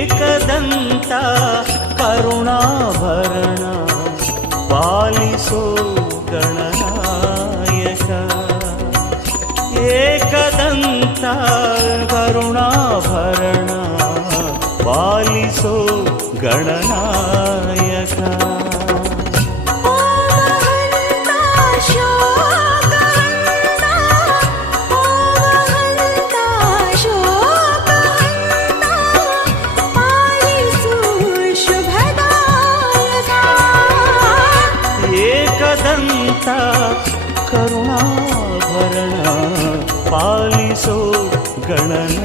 एकदन्ता करुणाभरणा पालिसो गणनायका. एकदन्ता करुणाभरणा पालिसो गणना ಕರುಣಾಭರಣ ಪಾಲಿಸೋ ಗಣನ.